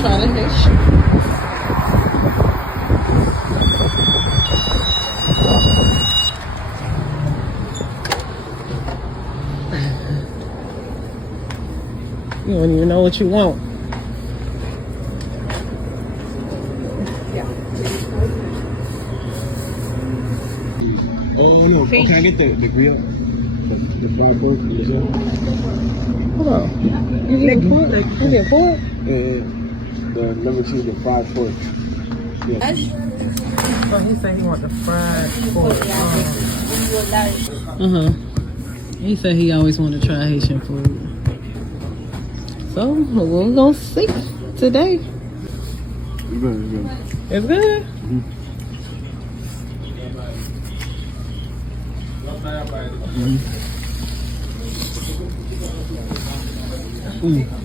Try the Haitian. You don't even know what you want. Oh no! Can I get the grill? The fried pork? Hold on. You get pork? You get pork? Yeah. The number 2, the fried pork. Yeah. Oh, he said he want the fried pork. He said he always wanted to try Haitian food. So we're gonna see today. It's good. It's good. Mm-hmm.